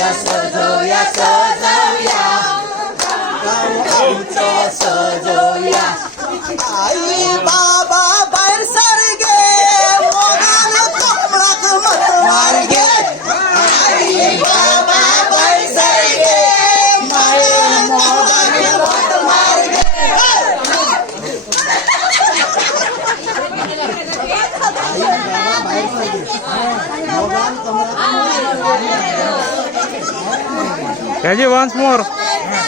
सजवूया सजवूया सजवूया आमचं सजवूया आई बाबा बाहेर सारगे मोगाला कमळात मत मार्गे आई बाबा बाहेर सारगे माया मोगाला मत मार्गे Kaji once more.